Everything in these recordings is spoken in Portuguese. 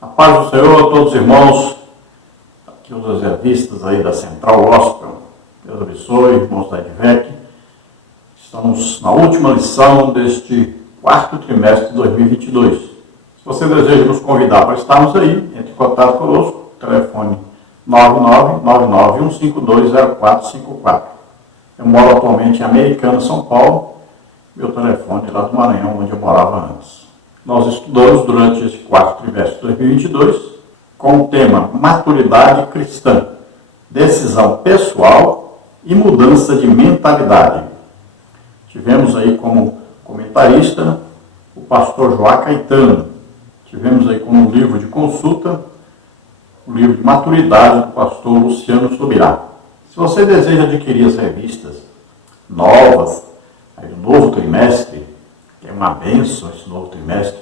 A paz do Senhor a todos os irmãos, aqui os reservistas aí da Central Gospel. Deus abençoe, irmãos da EDVEC. Estamos na última lição deste quarto trimestre de 2022. Se você deseja nos convidar para estarmos aí, entre em contato conosco, telefone 99991520454. Eu moro atualmente em Americana, São Paulo. Meu telefone é lá do Maranhão, onde eu morava antes. Nós estudamos durante este quarto trimestre de 2022 com o tema Maturidade Cristã, Decisão Pessoal e Mudança de Mentalidade. Tivemos aí como comentarista o pastor Joá Caetano. Tivemos aí como livro de consulta o livro de Maturidade do pastor Luciano Subirá. Se você deseja adquirir as revistas novas, aí do novo trimestre, que é uma bênção esse novo trimestre,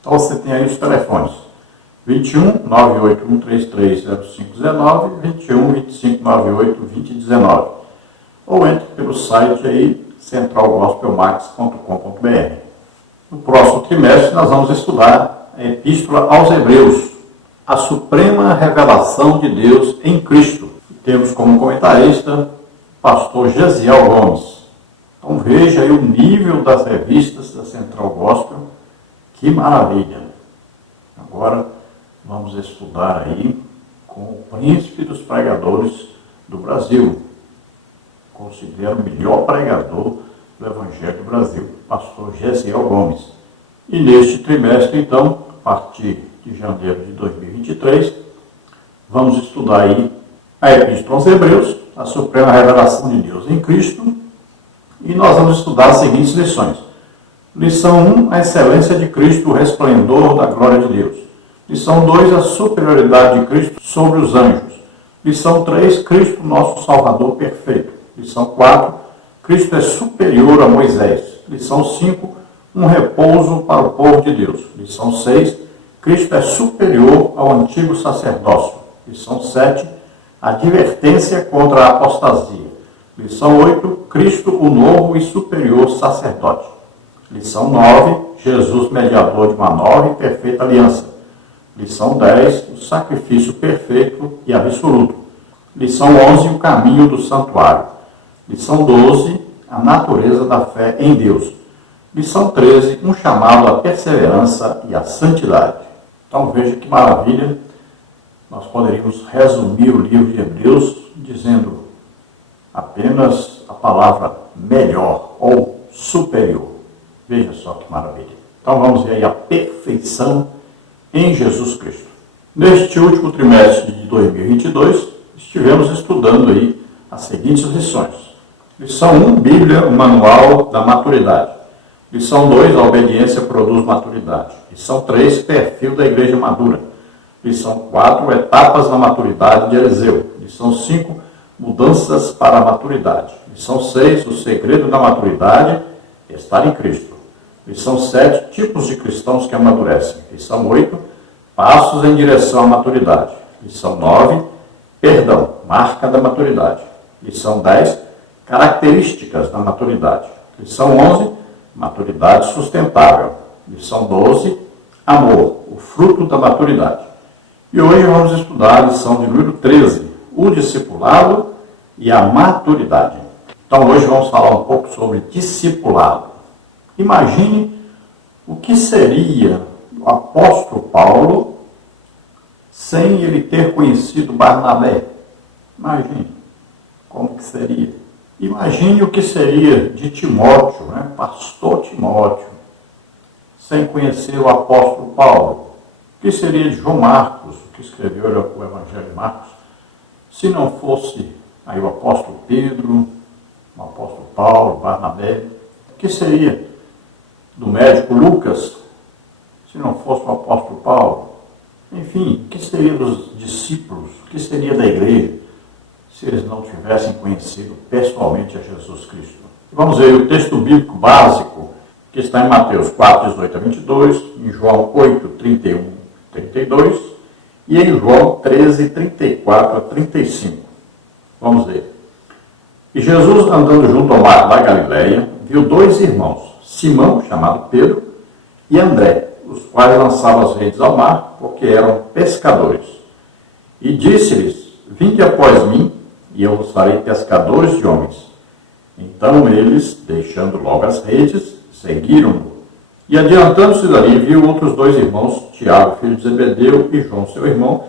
então você tem aí os telefones 21 98133 0519, 21 25 98 2019, ou entre pelo site aí centralgospelmax.com.br. No próximo trimestre nós vamos estudar a Epístola aos Hebreus, a suprema revelação de Deus em Cristo. Temos como comentarista o pastor Gesiel Gomes. Então veja aí o nível das revistas da Central Gospel, que maravilha! Agora vamos estudar aí com o príncipe dos pregadores do Brasil. Considero o melhor pregador do Evangelho do Brasil, pastor Gesiel Gomes. E neste trimestre, então, a partir de janeiro de 2023, vamos estudar aí a Epístola aos Hebreus, a suprema revelação de Deus em Cristo, e nós vamos estudar as seguintes lições. Lição 1, a excelência de Cristo, o resplendor da glória de Deus. Lição 2, a superioridade de Cristo sobre os anjos. Lição 3, Cristo, nosso Salvador perfeito. Lição 4, Cristo é superior a Moisés. Lição 5, um repouso para o povo de Deus. Lição 6, Cristo é superior ao antigo sacerdócio. Lição 7, advertência contra a apostasia. Lição 8, Cristo, o novo e superior sacerdote. Lição 9, Jesus, mediador de uma nova e perfeita aliança. Lição 10, o sacrifício perfeito e absoluto. Lição 11, o caminho do santuário. Lição 12, a natureza da fé em Deus. Lição 13, um chamado à perseverança e à santidade. Então veja que maravilha, nós poderíamos resumir o livro de Hebreus dizendo apenas a palavra melhor ou superior. Veja só que maravilha. Então vamos ver aí a perfeição em Jesus Cristo. Neste último trimestre de 2022, estivemos estudando aí as seguintes lições. Lição 1, Bíblia, o manual da maturidade. Lição 2, a obediência produz maturidade. Lição 3, perfil da igreja madura. Lição 4, etapas da maturidade de Eliseu. Lição 5, mudanças para a maturidade. Lição 6, o segredo da maturidade, estar em Cristo. Lição 7, tipos de cristãos que amadurecem. Lição 8, passos em direção à maturidade. Lição 9, perdão, marca da maturidade. Lição 10, características da maturidade. Lição 11, maturidade sustentável. Lição 12, amor, o fruto da maturidade. E hoje vamos estudar a lição de número 13, o discipulado e a maturidade. Então hoje vamos falar um pouco sobre discipulado. Imagine o que seria o apóstolo Paulo sem ele ter conhecido Barnabé. Imagine como que seria. Imagine o que seria de Timóteo, pastor Timóteo, sem conhecer o apóstolo Paulo. O que seria de João Marcos, que escreveu o Evangelho de Marcos, se não fosse aí o apóstolo Pedro, o apóstolo Paulo, Barnabé? O que seria do médico Lucas, se não fosse o apóstolo Paulo? Enfim, o que seria dos discípulos? O que seria da igreja, se eles não tivessem conhecido pessoalmente a Jesus Cristo? Vamos ver o texto bíblico básico, que está em Mateus 4, 18 a 22, em João 8, 31 32 e em João 13, 34 a 35. Vamos ver. E Jesus, andando junto ao mar da Galileia, viu dois irmãos, Simão, chamado Pedro, e André, os quais lançavam as redes ao mar, porque eram pescadores. E disse-lhes: Vinde após mim, e eu vos farei pescadores de homens. Então eles, deixando logo as redes, seguiram-no. E adiantando-se dali, viu outros dois irmãos, Tiago, filho de Zebedeu, e João, seu irmão,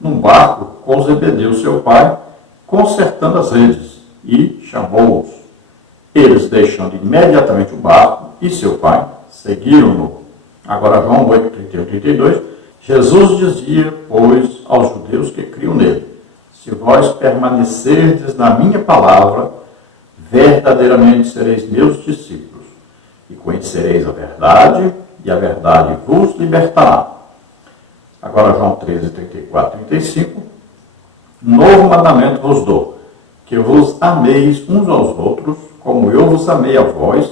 num barco com Zebedeu, seu pai, consertando as redes, e chamou-os. Eles, deixando imediatamente o barco e seu pai, seguiram-no. Agora, João 8, 31 e 32, Jesus dizia, pois, aos judeus que criam nele: Se vós permanecerdes na minha palavra, verdadeiramente sereis meus discípulos, e conhecereis a verdade, e a verdade vos libertará. Agora, João 13, 34 e 35. Novo mandamento vos dou, que vos ameis uns aos outros, como eu vos amei a vós,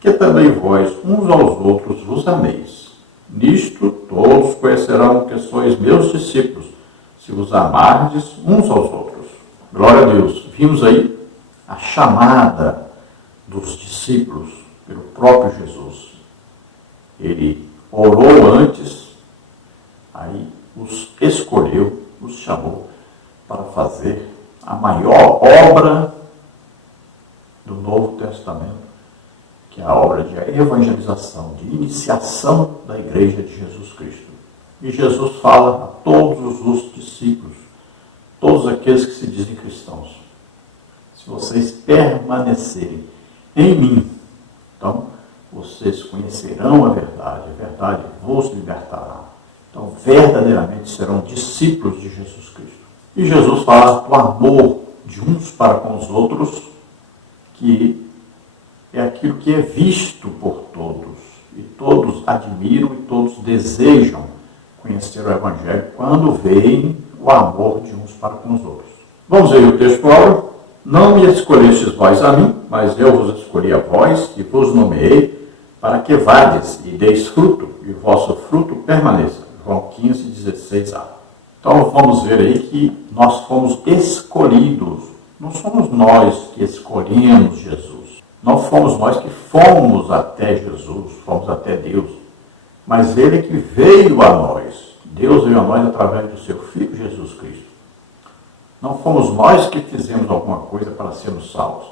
que também vós uns aos outros vos ameis. Nisto todos conhecerão que sois meus discípulos, se vos amardes uns aos outros. Glória a Deus. Vimos aí a chamada dos discípulos pelo próprio Jesus. Ele orou antes, aí os escolheu, os chamou para fazer a maior obra do Novo Testamento, que é a obra de evangelização, de iniciação da Igreja de Jesus Cristo. E Jesus fala a todos os discípulos, todos aqueles que se dizem cristãos: se vocês permanecerem em mim, então vocês conhecerão a verdade vos libertará. Então, verdadeiramente serão discípulos de Jesus Cristo. E Jesus fala do amor de uns para com os outros, que é aquilo que é visto por todos. E todos admiram e todos desejam conhecer o Evangelho quando veem o amor de uns para com os outros. Vamos ver o texto áureo. Não me escolhestes vós a mim, mas eu vos escolhi a vós e vos nomeei para que vades e deis fruto, e o vosso fruto permaneça. João 15, 16a. Então vamos ver aí que nós fomos escolhidos. Não somos nós que escolhemos Jesus. Não fomos nós que fomos até Jesus, fomos até Deus. Mas Ele que veio a nós. Deus veio a nós através do seu Filho Jesus Cristo. Não fomos nós que fizemos alguma coisa para sermos salvos.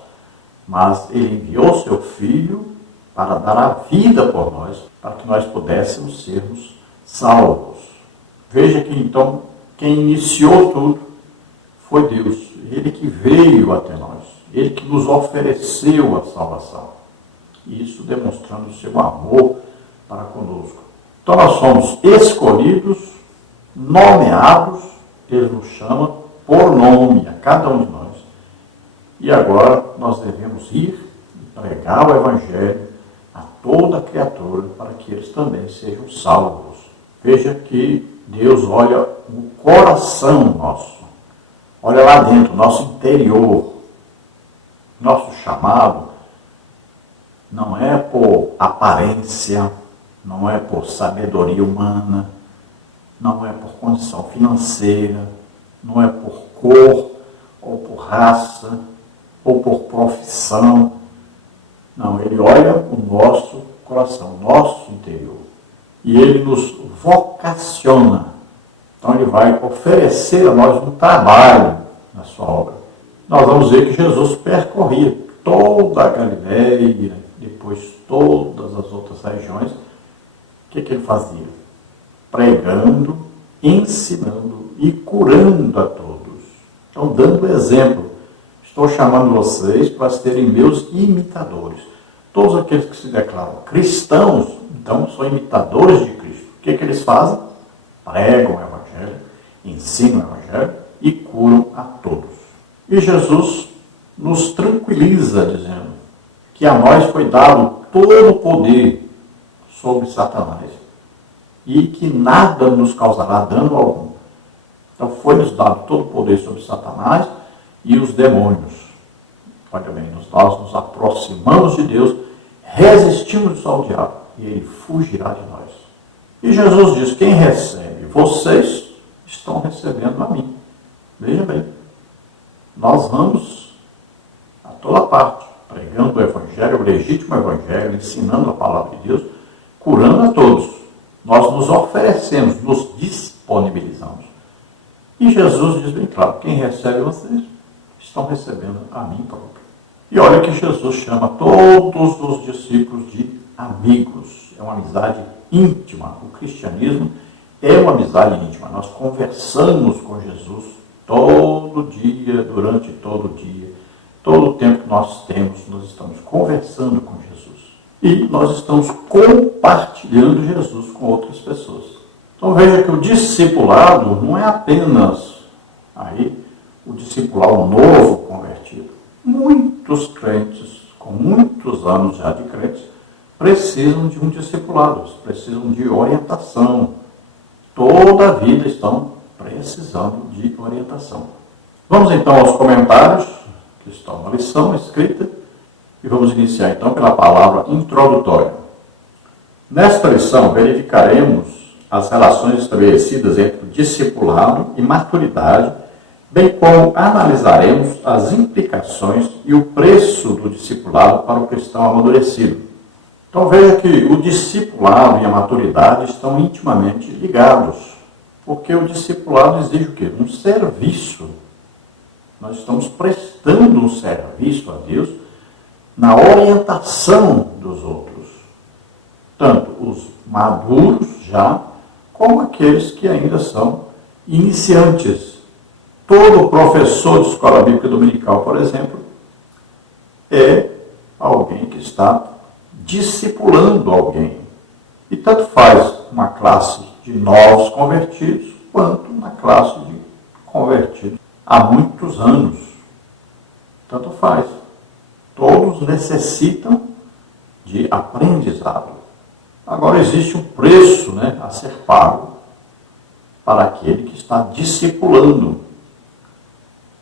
Mas Ele enviou seu Filho para dar a vida por nós, para que nós pudéssemos sermos salvos. Veja que então quem iniciou tudo foi Deus. Ele que veio até nós. Ele que nos ofereceu a salvação. Isso demonstrando o seu amor para conosco. Então nós somos escolhidos, nomeados, Ele nos chama por nome a cada um de nós. E agora nós devemos ir e pregar o Evangelho a toda criatura para que eles também sejam salvos. Veja que Deus olha o coração nosso, olha lá dentro, nosso interior. Nosso chamado não é por aparência, não é por sabedoria humana, não é por condição financeira, não é por cor, ou por raça, ou por profissão. Não, Ele olha o nosso coração, o nosso interior. E Ele nos vocaciona. Então Ele vai oferecer a nós um trabalho na sua obra. Nós vamos ver que Jesus percorria toda a Galileia, depois todas as outras regiões. O que Ele fazia? Pregando, ensinando e curando a todos. Então, dando exemplo. Estou chamando vocês para serem meus imitadores. Todos aqueles que se declaram cristãos, então, são imitadores de Cristo. O que eles fazem? Pregam o Evangelho, ensinam o Evangelho e curam a todos. E Jesus nos tranquiliza, dizendo que a nós foi dado todo o poder sobre Satanás e que nada nos causará dano algum. Então foi-nos dado todo o poder sobre Satanás e os demônios. Olha bem, nós nos aproximamos de Deus, resistimos ao diabo e ele fugirá de nós. E Jesus diz: quem recebe vocês estão recebendo a mim. Veja bem, nós vamos a toda parte, pregando o Evangelho, o legítimo Evangelho, ensinando a palavra de Deus, curando a todos. Nós nos oferecemos, nos disponibilizamos. E Jesus diz bem claro, quem recebe vocês, estão recebendo a mim próprio. E olha que Jesus chama todos os discípulos de amigos. É uma amizade íntima. O cristianismo é uma amizade íntima. Nós conversamos com Jesus todo dia, durante todo o dia. Todo o tempo que nós temos, nós estamos conversando com Jesus. E nós estamos compartilhando Jesus com outras pessoas. Então veja que o discipulado não é apenas o discipulado novo convertido. Muitos crentes, com muitos anos já de crentes, precisam de um discipulado, precisam de orientação. Toda a vida estão precisando de orientação. Vamos então aos comentários que estão na lição escrita e vamos iniciar então pela palavra introdutória. Nesta lição verificaremos as relações estabelecidas entre o discipulado e maturidade, bem como analisaremos as implicações e o preço do discipulado para o cristão amadurecido. Então veja que o discipulado e a maturidade estão intimamente ligados, porque o discipulado exige o quê? Um serviço. Nós estamos prestando um serviço a Deus na orientação dos outros, tanto os maduros já, como aqueles que ainda são iniciantes. Todo professor de escola bíblica dominical, por exemplo, é alguém que está discipulando alguém. E tanto faz uma classe de novos convertidos, quanto uma classe de convertidos há muitos anos. Tanto faz. Todos necessitam de aprendizado. Agora existe um preço a ser pago para aquele que está discipulando.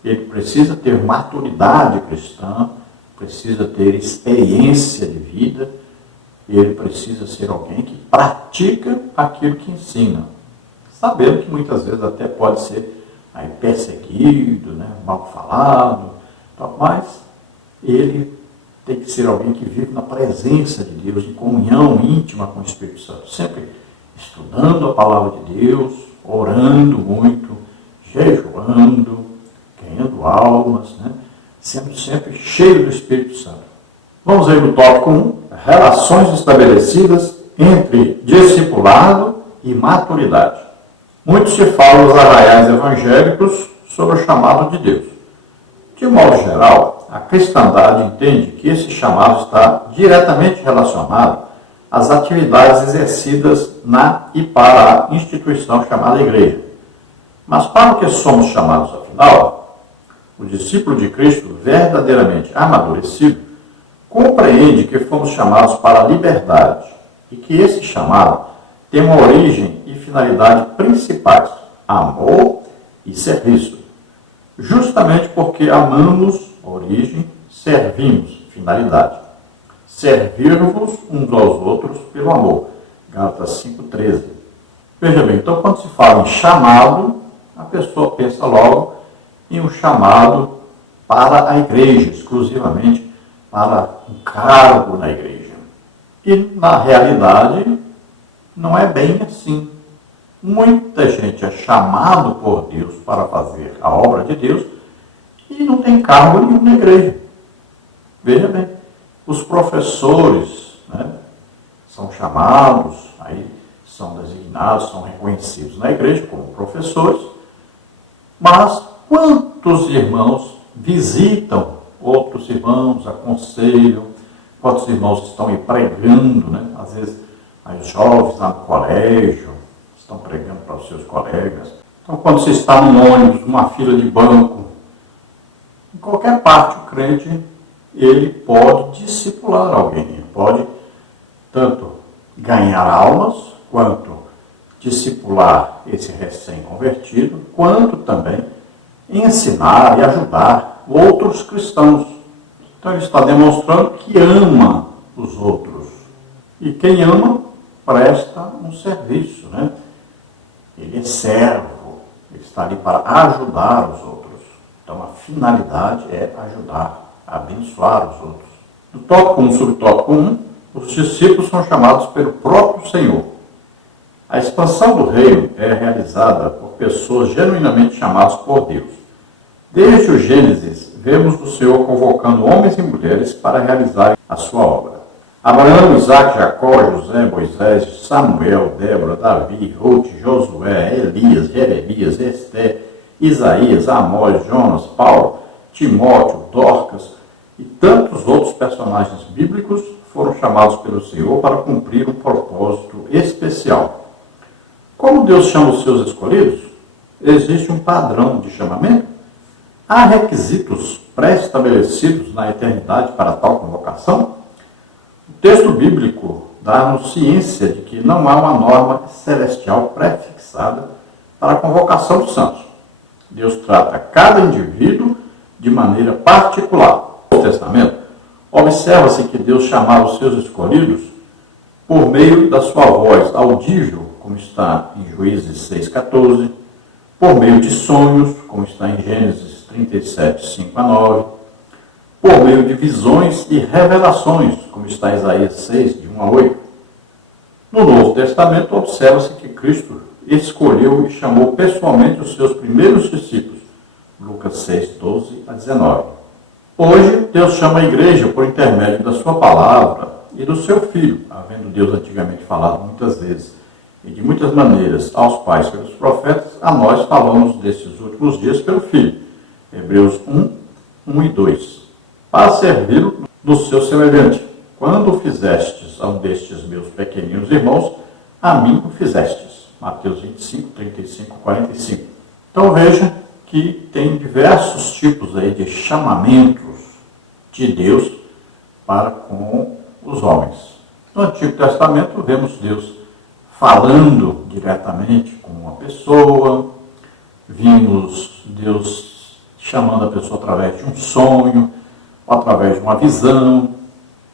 Ele precisa ter maturidade cristã, precisa ter experiência de vida, ele precisa ser alguém que pratica aquilo que ensina, sabendo que muitas vezes até pode ser perseguido, mal falado, mas ele tem que ser alguém que vive na presença de Deus, em comunhão íntima com o Espírito Santo, sempre estudando a palavra de Deus, orando muito, jejuando, ganhando almas, sendo sempre cheio do Espírito Santo. Vamos aí no tópico 1, relações estabelecidas entre discipulado e maturidade. Muito se fala nos arraiais evangélicos sobre o chamado de Deus. De modo geral, a cristandade entende que esse chamado está diretamente relacionado às atividades exercidas na e para a instituição chamada igreja. Mas para o que somos chamados, afinal, o discípulo de Cristo verdadeiramente amadurecido compreende que fomos chamados para a liberdade e que esse chamado tem uma origem e finalidade principais, amor e serviço. Justamente porque amamos, origem, servimos, finalidade. Servir-vos uns aos outros pelo amor. Gálatas 5,13. Veja bem, então quando se fala em chamado, a pessoa pensa logo em um chamado para a igreja, exclusivamente para um cargo na igreja. E na realidade não é bem assim. Muita gente é chamado por Deus para fazer a obra de Deus e não tem cargo nenhum na igreja. Veja bem, os professores são chamados, são designados, são reconhecidos na igreja como professores, mas quantos irmãos visitam outros irmãos, aconselham, quantos irmãos estão aí pregando, às vezes os jovens lá no colégio, estão pregando para os seus colegas. Então, quando você está num ônibus, numa fila de banco, em qualquer parte o crente, ele pode discipular alguém, ele pode tanto ganhar almas, quanto discipular esse recém-convertido, quanto também ensinar e ajudar outros cristãos. Então ele está demonstrando que ama os outros. E quem ama, presta um serviço, Ele é servo, ele está ali para ajudar os outros. Então a finalidade é ajudar, abençoar os outros. No tópico 1, subtópico 1, os discípulos são chamados pelo próprio Senhor. A expansão do reino é realizada por pessoas genuinamente chamadas por Deus. Desde o Gênesis, vemos o Senhor convocando homens e mulheres para realizar a sua obra. Abraão, Isaac, Jacó, José, Moisés, Samuel, Débora, Davi, Ruth, Josué, Elias, Jeremias, Esté, Isaías, Amós, Jonas, Paulo, Timóteo, Dorcas e tantos outros personagens bíblicos foram chamados pelo Senhor para cumprir um propósito especial. Como Deus chama os seus escolhidos? Existe um padrão de chamamento? Há requisitos pré-estabelecidos na eternidade para tal convocação? O texto bíblico dá-nos ciência de que não há uma norma celestial pré-fixada para a convocação dos santos. Deus trata cada indivíduo de maneira particular. No Testamento, observa-se que Deus chamava os seus escolhidos por meio da sua voz audível, como está em Juízes 6,14, por meio de sonhos, como está em Gênesis 37, 5 a 9, por meio de visões e revelações, como está em Isaías 6, de 1 a 8. No Novo Testamento, observa-se que Cristo escolheu e chamou pessoalmente os seus primeiros discípulos, Lucas 6, 12 a 19. Hoje, Deus chama a igreja por intermédio da sua palavra e do seu Filho, havendo Deus antigamente falado muitas vezes e de muitas maneiras aos pais pelos profetas, a nós falamos desses últimos dias pelo Filho, Hebreus 1, 1 e 2, para servi-lo do seu semelhante. Quando o fizestes a um destes meus pequeninos irmãos, a mim o fizestes. Mateus 25, 35, 45. Então veja que tem diversos tipos aí de chamamentos de Deus para com os homens. No Antigo Testamento vemos Deus falando diretamente com uma pessoa, vimos Deus chamando a pessoa através de um sonho, ou através de uma visão,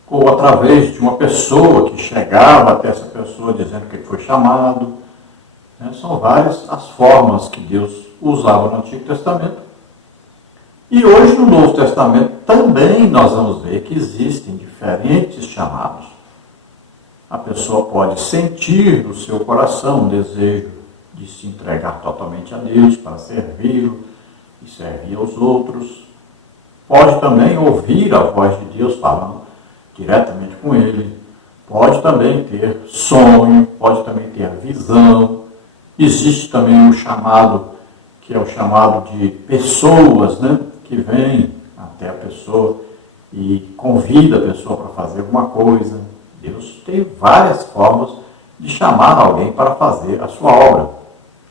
ou através de uma pessoa que chegava até essa pessoa dizendo que foi chamado. São várias as formas que Deus usava no Antigo Testamento. E hoje no Novo Testamento também nós vamos ver que existem diferentes chamados. A pessoa pode sentir no seu coração o desejo de se entregar totalmente a Deus para servi-lo e servir aos outros. Pode também ouvir a voz de Deus falando diretamente com ele. Pode também ter sonho, pode também ter visão. Existe também o chamado, que é o chamado de pessoas, que vêm até a pessoa e convida a pessoa para fazer alguma coisa. Deus tem várias formas de chamar alguém para fazer a sua obra.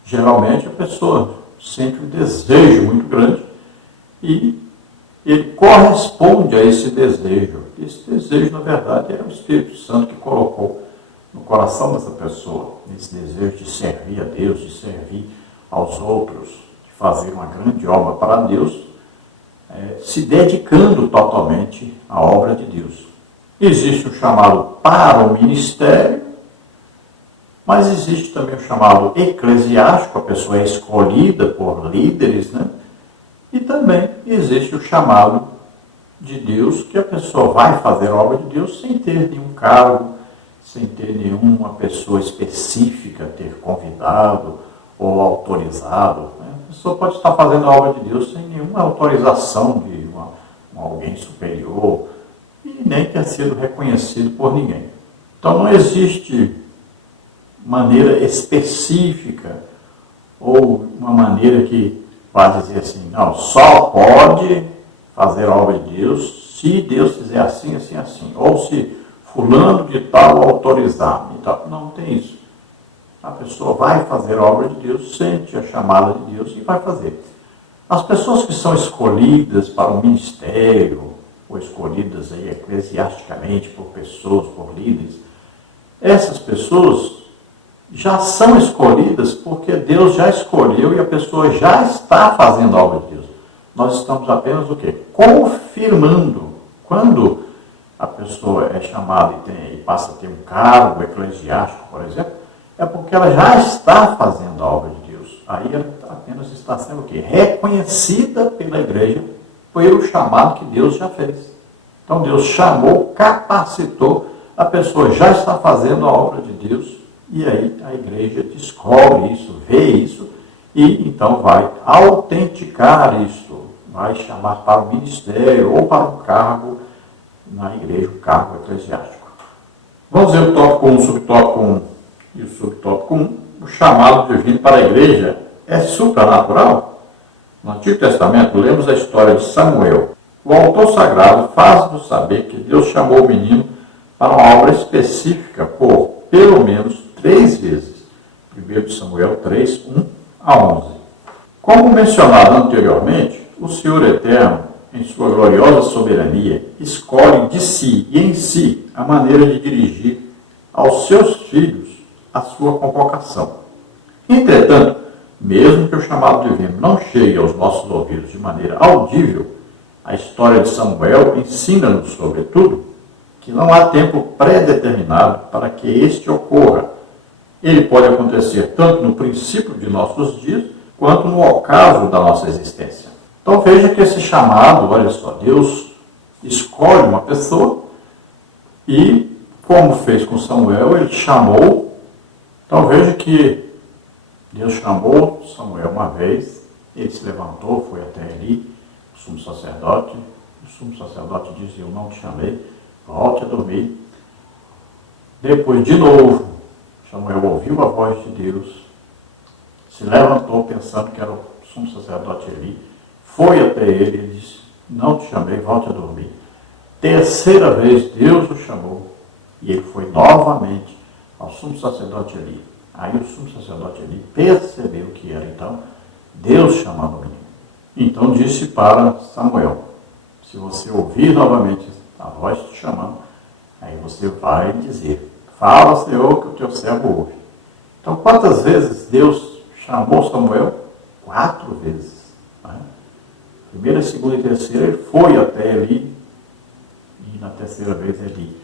Geralmente a pessoa sente um desejo muito grande e ele corresponde a esse desejo. Esse desejo, na verdade, é o Espírito Santo que colocou no coração dessa pessoa, esse desejo de servir a Deus, de servir aos outros, de fazer uma grande obra para Deus, se dedicando totalmente à obra de Deus. Existe o chamado para o ministério, mas existe também o chamado eclesiástico, a pessoa é escolhida por líderes, E também existe o chamado de Deus, que a pessoa vai fazer a obra de Deus sem ter nenhum cargo, sem ter nenhuma pessoa específica ter convidado ou autorizado. A pessoa pode estar fazendo a obra de Deus sem nenhuma autorização de alguém superior e nem ter sido reconhecido por ninguém. Então não existe maneira específica ou uma maneira que vai dizer assim, não, só pode fazer a obra de Deus se Deus fizer assim, assim, assim. Ou se fulano de tal autorizar. Não tem isso. A pessoa vai fazer a obra de Deus, sente a chamada de Deus e vai fazer. As pessoas que são escolhidas para o ministério, ou escolhidas aí eclesiasticamente por pessoas, por líderes, essas pessoas já são escolhidas porque Deus já escolheu e a pessoa já está fazendo a obra de Deus. Nós estamos apenas o quê? Confirmando. Quando a pessoa é chamada e passa a ter um cargo eclesiástico, por exemplo, é porque ela já está fazendo a obra de Deus. Aí ela apenas está sendo o quê? Reconhecida pela igreja pelo chamado que Deus já fez. Então Deus chamou, capacitou, a pessoa já está fazendo a obra de Deus E aí a igreja descobre isso, vê isso, e então vai autenticar isso, vai chamar para o ministério ou para um cargo na igreja, um cargo eclesiástico. Vamos ver o tópico 1, subtópico 1 e o subtópico 1. O chamado divino para a igreja é supranatural? No Antigo Testamento, lemos a história de Samuel. O autor sagrado faz-nos saber que Deus chamou o menino para uma obra específica por, pelo menos, 3 vezes. 1 Samuel 3, 1 a 11. Como mencionado anteriormente, o Senhor Eterno, em sua gloriosa soberania, escolhe de si e em si a maneira de dirigir aos seus filhos a sua convocação. Entretanto, mesmo que o chamado divino não chegue aos nossos ouvidos de maneira audível, a história de Samuel ensina-nos, sobretudo, que não há tempo pré-determinado para que este ocorra. Ele pode acontecer tanto no princípio de nossos dias, quanto no ocaso da nossa existência. Então veja que esse chamado, olha só, Deus escolhe uma pessoa e, como fez com Samuel, ele chamou. Então veja que Deus chamou Samuel uma vez, ele se levantou, foi até Eli, o sumo sacerdote disse: eu não te chamei, volte a dormir. Depois, de novo, Samuel ouviu a voz de Deus, se levantou pensando que era o sumo sacerdote Eli, foi até ele e disse: não te chamei, volte a dormir. Terceira vez Deus o chamou e ele foi novamente ao sumo sacerdote Eli. Aí o sumo sacerdote Eli percebeu que era então Deus chamando o menino. Então disse para Samuel: se você ouvir novamente a voz te chamando, aí você vai dizer: fala, Senhor, que o teu servo ouve. Então, quantas vezes Deus chamou Samuel? 4 vezes. Né? Primeira, segunda e terceira, ele foi até Eli, e na terceira vez ele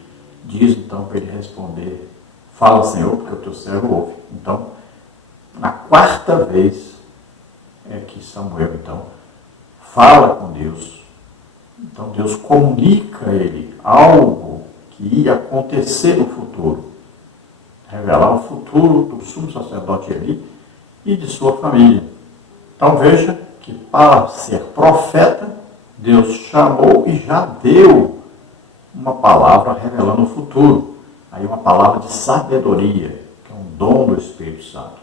diz então para ele responder: fala, Senhor, porque o teu servo ouve. Então, na 4ª vez é que Samuel então fala com Deus. Então Deus comunica a ele algo que ia acontecer no futuro, revelar o futuro do sumo sacerdote Eli e de sua família. Então veja que para ser profeta, Deus chamou e já deu uma palavra revelando o futuro. Aí uma palavra de sabedoria, que é um dom do Espírito Santo.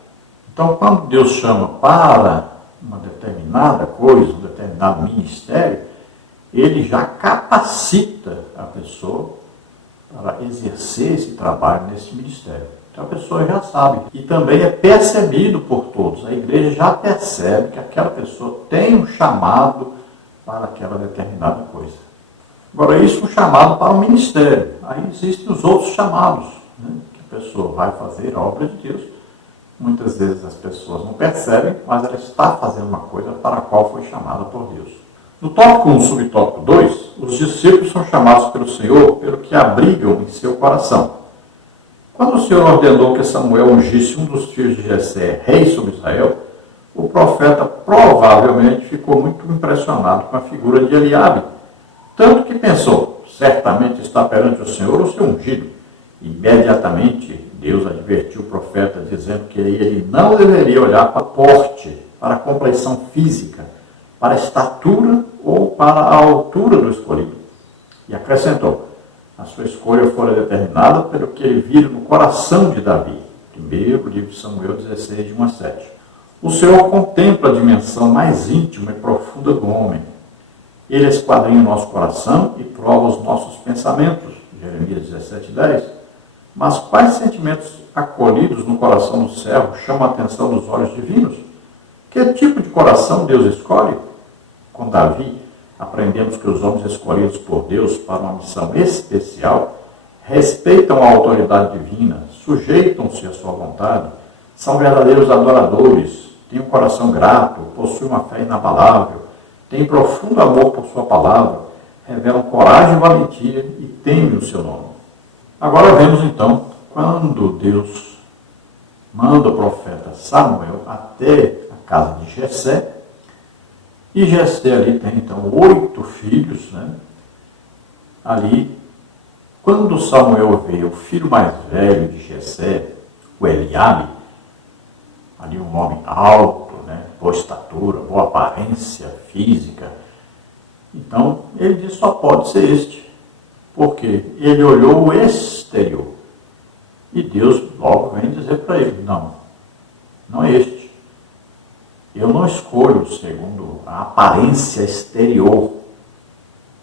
Então quando Deus chama para uma determinada coisa, um determinado ministério, ele já capacita a pessoa para exercer esse trabalho nesse ministério. Então a pessoa já sabe. E também é percebido por todos. A igreja já percebe que aquela pessoa tem um chamado para aquela determinada coisa. Agora, isso é um chamado para o ministério. Aí existem os outros chamados, né, que a pessoa vai fazer a obra de Deus. Muitas vezes as pessoas não percebem, mas ela está fazendo uma coisa para a qual foi chamada por Deus. No tópico 1, subtópico 2, os discípulos são chamados pelo Senhor pelo que abrigam em seu coração. Quando o Senhor ordenou que Samuel ungisse um dos filhos de Jessé, rei sobre Israel, o profeta provavelmente ficou muito impressionado com a figura de Eliabe, tanto que pensou: certamente está perante o Senhor o seu ungido. Imediatamente Deus advertiu o profeta, dizendo que ele não deveria olhar para o porte, para a compleição física, para a estatura ou para a altura do escolhido. E acrescentou: a sua escolha fora determinada pelo que ele vira no coração de Davi. Primeiro livro de Samuel 16, de 1 a 7. O Senhor contempla a dimensão mais íntima e profunda do homem. Ele esquadrinha o nosso coração e prova os nossos pensamentos. Jeremias 17, 10. Mas quais sentimentos acolhidos no coração do servo chamam a atenção dos olhos divinos? Que tipo de coração Deus escolhe? Com Davi, aprendemos que os homens escolhidos por Deus para uma missão especial respeitam a autoridade divina, sujeitam-se à sua vontade, são verdadeiros adoradores, têm um coração grato, possuem uma fé inabalável, têm profundo amor por sua palavra, revelam coragem e valentia e temem o seu nome. Agora vemos então, quando Deus manda o profeta Samuel até a casa de Jessé, e Jessé ali tem então 8 filhos, né? Ali, quando Samuel vê o filho mais velho de Jessé, o Eliabe, ali um homem alto, né, boa estatura, boa aparência física. Então, ele disse, só pode ser este, porque ele olhou o exterior. E Deus logo vem dizer para ele, não, não é este. Eu não escolho segundo a aparência exterior,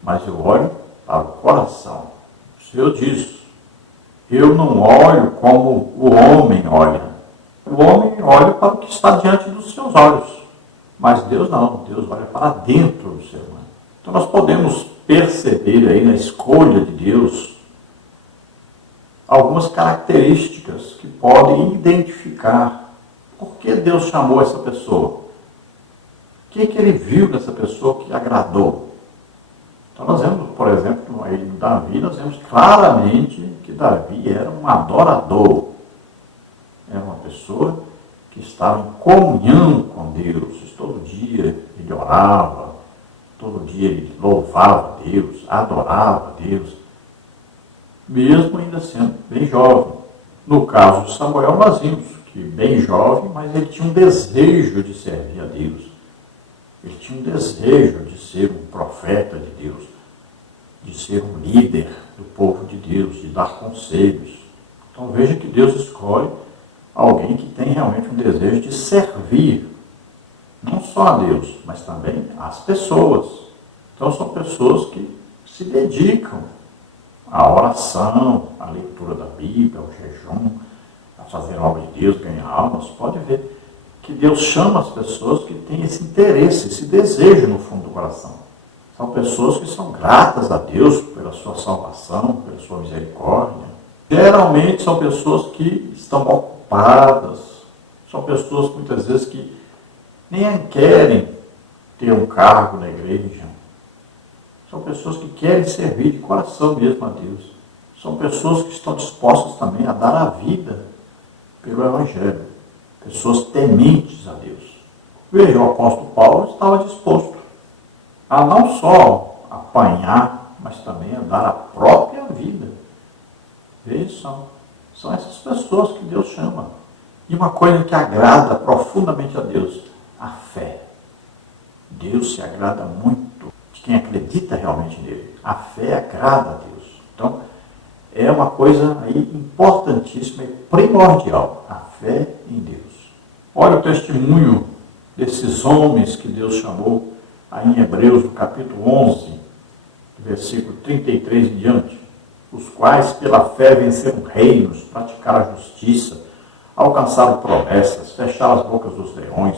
mas eu olho para o coração. O Senhor diz, eu não olho como o homem olha. O homem olha para o que está diante dos seus olhos, mas Deus não, Deus olha para dentro do ser humano. Então nós podemos perceber aí na escolha de Deus algumas características que podem identificar por que Deus chamou essa pessoa. O que ele viu nessa pessoa que agradou? Então nós vemos, por exemplo, aí no Davi, nós vemos claramente que Davi era um adorador. Era uma pessoa que estava em comunhão com Deus. Todo dia ele orava, todo dia ele louvava Deus, adorava Deus, mesmo ainda sendo bem jovem. No caso de Samuel, nós vimos que bem jovem, mas ele tinha um desejo de servir a Deus. Ele tinha um desejo de ser um profeta de Deus, de ser um líder do povo de Deus, de dar conselhos. Então veja que Deus escolhe alguém que tem realmente um desejo de servir, não só a Deus, mas também às pessoas. Então são pessoas que se dedicam à oração, à leitura da Bíblia, ao jejum, a fazer a obra de Deus, ganhar almas. Pode ver que Deus chama as pessoas que têm esse interesse, esse desejo no fundo do coração. São pessoas que são gratas a Deus pela sua salvação, pela sua misericórdia. Geralmente são pessoas que estão ocupadas, são pessoas muitas vezes que nem querem ter um cargo na igreja. São pessoas que querem servir de coração mesmo a Deus. São pessoas que estão dispostas também a dar a vida pelo Evangelho. Pessoas tementes a Deus. Veja, o apóstolo Paulo estava disposto a não só apanhar, mas também a dar a própria vida. Veja, são essas pessoas que Deus chama. E uma coisa que agrada profundamente a Deus, a fé. Deus se agrada muito de quem acredita realmente nele. A fé agrada a Deus. Então, é uma coisa aí importantíssima e primordial, a fé em Deus. Olha o testemunho desses homens que Deus chamou aí em Hebreus, no capítulo 11, versículo 33 em diante, os quais pela fé venceram reinos, praticaram a justiça, alcançaram promessas, fecharam as bocas dos leões,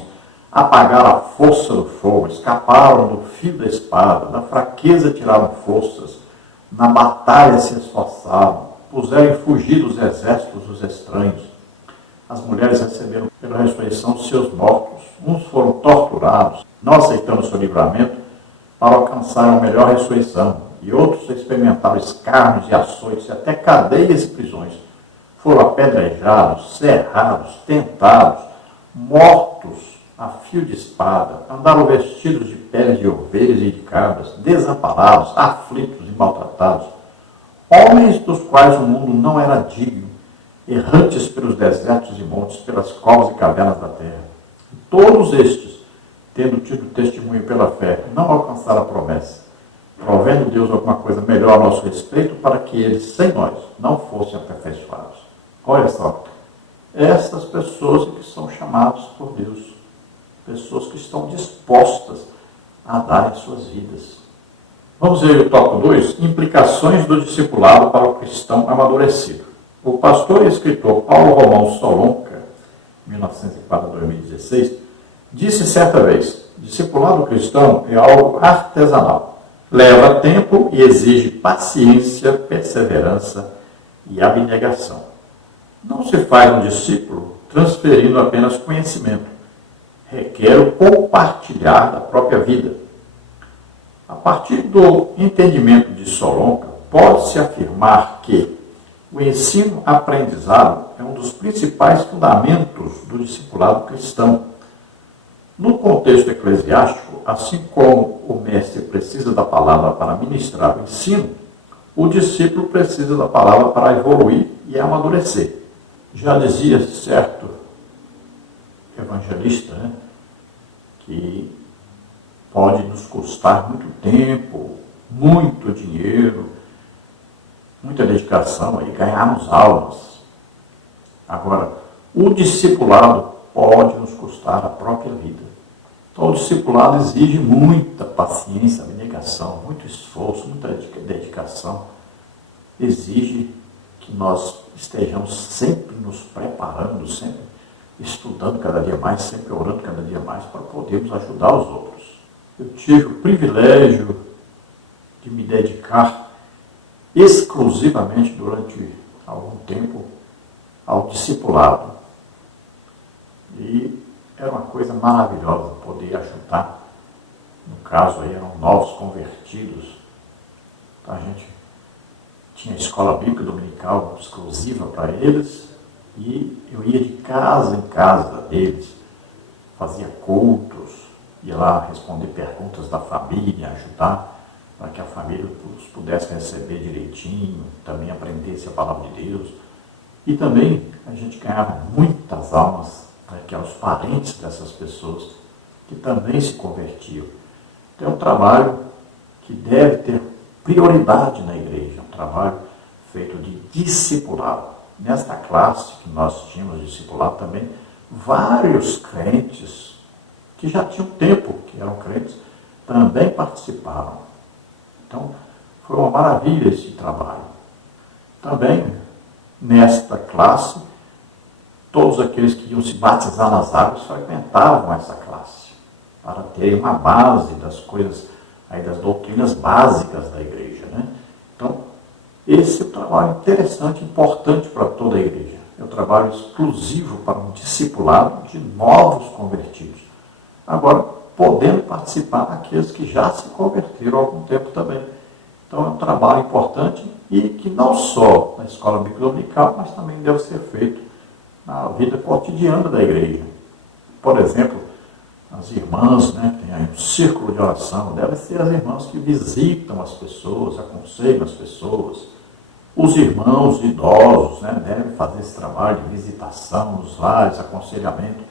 apagaram a força do fogo, escaparam do fio da espada, da fraqueza tiraram forças, na batalha se esforçaram, puseram em fugir dos exércitos dos estranhos. As mulheres receberam pela ressurreição seus mortos, uns foram torturados, não aceitando o seu livramento para alcançar uma melhor ressurreição, e outros experimentaram escárnios e açoites, e até cadeias e prisões. Foram apedrejados, cerrados, tentados, mortos a fio de espada, andaram vestidos de peles de ovelhas e de cabras, desamparados, aflitos e maltratados, homens dos quais o mundo não era digno, errantes pelos desertos e montes, pelas covas e cavernas da terra. Todos estes, tendo tido testemunho pela fé, não alcançaram a promessa, provendo Deus alguma coisa melhor a nosso respeito, para que eles, sem nós, não fossem aperfeiçoados. Olha só, essas pessoas que são chamadas por Deus, pessoas que estão dispostas a dar as suas vidas. Vamos ver o tópico 2, implicações do discipulado para o cristão amadurecido. O pastor e escritor Paulo Romão Solonca, 1904-2016, disse certa vez, discipulado cristão é algo artesanal, leva tempo e exige paciência, perseverança e abnegação. Não se faz um discípulo transferindo apenas conhecimento, requer o compartilhar da própria vida. A partir do entendimento de Solonca, pode-se afirmar que o ensino-aprendizado é um dos principais fundamentos do discipulado cristão. No contexto eclesiástico, assim como o mestre precisa da palavra para ministrar o ensino, o discípulo precisa da palavra para evoluir e amadurecer. Já dizia certo evangelista, né, que pode nos custar muito tempo, muito dinheiro, muita dedicação e ganharmos almas. Agora, o discipulado pode nos custar a própria vida. Então, o discipulado exige muita paciência, abnegação, muito esforço, muita dedicação. Exige que nós estejamos sempre nos preparando, sempre estudando cada dia mais, sempre orando cada dia mais para podermos ajudar os outros. Eu tive o privilégio de me dedicar exclusivamente durante algum tempo ao discipulado. E era uma coisa maravilhosa poder ajudar. No caso, aí eram novos convertidos. Então, a gente tinha escola bíblica dominical exclusiva para eles e eu ia de casa em casa deles, fazia cultos, ia lá responder perguntas da família, ajudar para que a família os pudesse receber direitinho, também aprendesse a palavra de Deus. E também a gente ganhava muitas almas, né, que eram os parentes dessas pessoas que também se convertiam. Então é um trabalho que deve ter prioridade na igreja, um trabalho feito de discipulado. Nesta classe que nós tínhamos discipulado também, vários crentes que já tinham tempo, que eram crentes, também participaram. Então, foi uma maravilha esse trabalho. Também, nesta classe, todos aqueles que iam se batizar nas águas frequentavam essa classe, para terem uma base das coisas, aí das doutrinas básicas da igreja, né? Então, esse é um trabalho interessante, importante para toda a igreja. É um trabalho exclusivo para um discipulado de novos convertidos. Agora, podendo participar aqueles que já se converteram há algum tempo também. Então, é um trabalho importante e que não só na escola bíblica dominical, mas também deve ser feito na vida cotidiana da igreja. Por exemplo, as irmãs, né, tem aí um círculo de oração, devem ser as irmãs que visitam as pessoas, aconselham as pessoas. Os irmãos idosos, né, devem fazer esse trabalho de visitação nos lares, aconselhamento.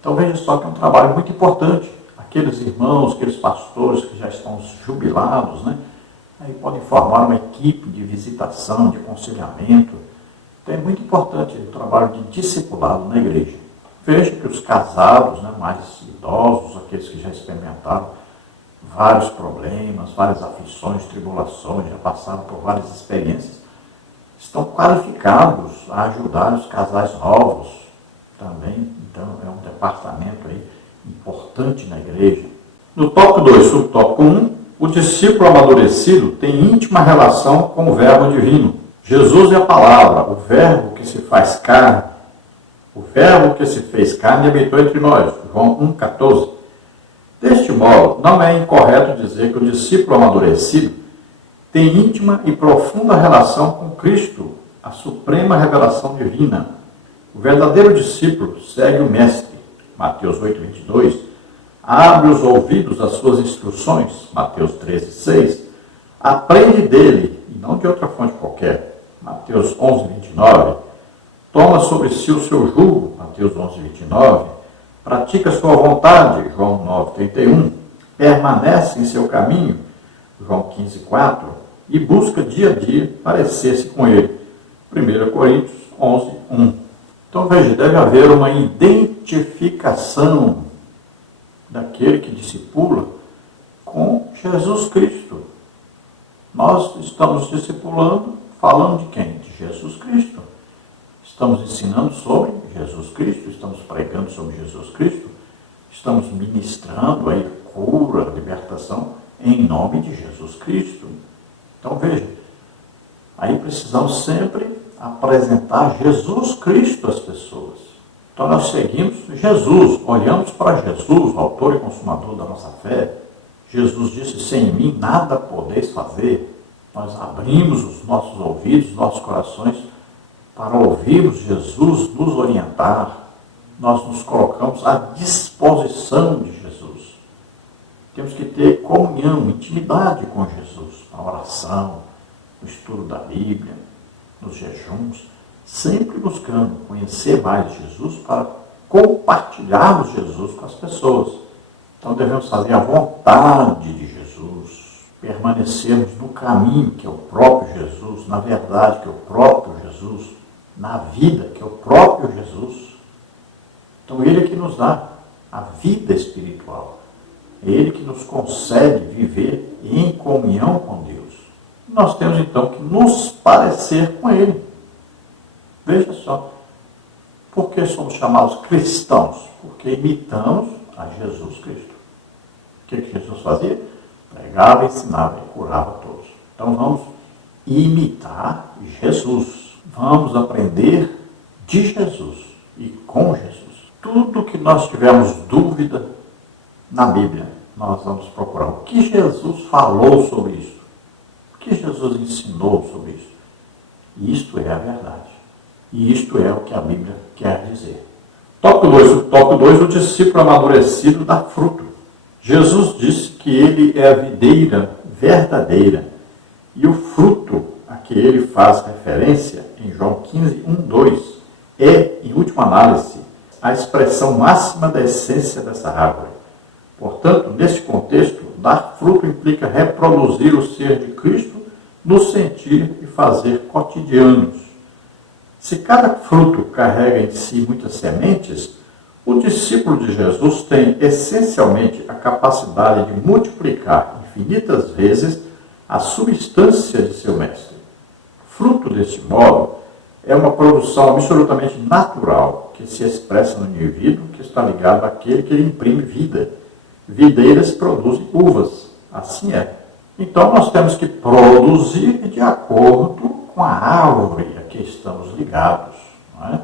Então veja só que é um trabalho muito importante. Aqueles irmãos, aqueles pastores que já estão jubilados, né, aí podem formar uma equipe de visitação, de aconselhamento. Então é muito importante o trabalho de discipulado na igreja. Veja que os casados, né, mais idosos, aqueles que já experimentaram vários problemas, várias aflições, tribulações, já passaram por várias experiências, estão qualificados a ajudar os casais novos também. Então, é um departamento aí importante na igreja. No tópico 2, subtópico 1, o discípulo amadurecido tem íntima relação com o Verbo divino. Jesus é a palavra, o Verbo que se faz carne. O Verbo que se fez carne e habitou entre nós. João 1,14. Deste modo, não é incorreto dizer que o discípulo amadurecido tem íntima e profunda relação com Cristo, a suprema revelação divina. O verdadeiro discípulo segue o Mestre, Mateus 8,22, abre os ouvidos às suas instruções, Mateus 13,6, aprende dele, e não de outra fonte qualquer, Mateus 11,29, toma sobre si o seu jugo, Mateus 11,29, pratica sua vontade, João 9,31, permanece em seu caminho, João 15,4, e busca dia a dia parecer-se com ele, 1 Coríntios 11,1. Então veja, deve haver uma identificação daquele que discipula com Jesus Cristo. Nós estamos discipulando, falando de quem? De Jesus Cristo. Estamos ensinando sobre Jesus Cristo, estamos pregando sobre Jesus Cristo, estamos ministrando aí cura, libertação, em nome de Jesus Cristo. Então veja, aí precisamos sempre apresentar Jesus Cristo às pessoas. Então nós seguimos Jesus, olhamos para Jesus, o autor e consumador da nossa fé. Jesus disse, sem mim nada podeis fazer. Nós abrimos os nossos ouvidos, os nossos corações, para ouvirmos Jesus nos orientar. Nós nos colocamos à disposição de Jesus. Temos que ter comunhão, intimidade com Jesus, na oração, no estudo da Bíblia, nos jejuns, sempre buscando conhecer mais Jesus para compartilharmos Jesus com as pessoas. Então devemos fazer a vontade de Jesus, permanecermos no caminho que é o próprio Jesus, na verdade que é o próprio Jesus, na vida que é o próprio Jesus. Então Ele é que nos dá a vida espiritual. É Ele que nos concede viver em comunhão com Deus. Nós temos então que nos parecer com Ele. Veja só, por que somos chamados cristãos? Porque imitamos a Jesus Cristo. O que Jesus fazia? Pregava, ensinava e curava todos. Então vamos imitar Jesus. Vamos aprender de Jesus e com Jesus. Tudo que nós tivermos dúvida na Bíblia, nós vamos procurar o que Jesus falou sobre isso. O que Jesus ensinou sobre isso. Isto é a verdade. E isto é o que a Bíblia quer dizer. Tópico 2, o discípulo amadurecido dá fruto. Jesus disse que ele é a videira verdadeira e o fruto a que ele faz referência em João 15, 1, 2 é, em última análise, a expressão máxima da essência dessa árvore. Portanto, neste contexto, dar fruto implica reproduzir o ser de Cristo no sentir e fazer cotidianos. Se cada fruto carrega em si muitas sementes, o discípulo de Jesus tem essencialmente a capacidade de multiplicar infinitas vezes a substância de seu mestre. Fruto deste modo é uma produção absolutamente natural que se expressa no indivíduo que está ligado àquele que lhe imprime vida. Videiras produzem uvas, assim é. Então nós temos que produzir de acordo com a árvore a que estamos ligados. Não é?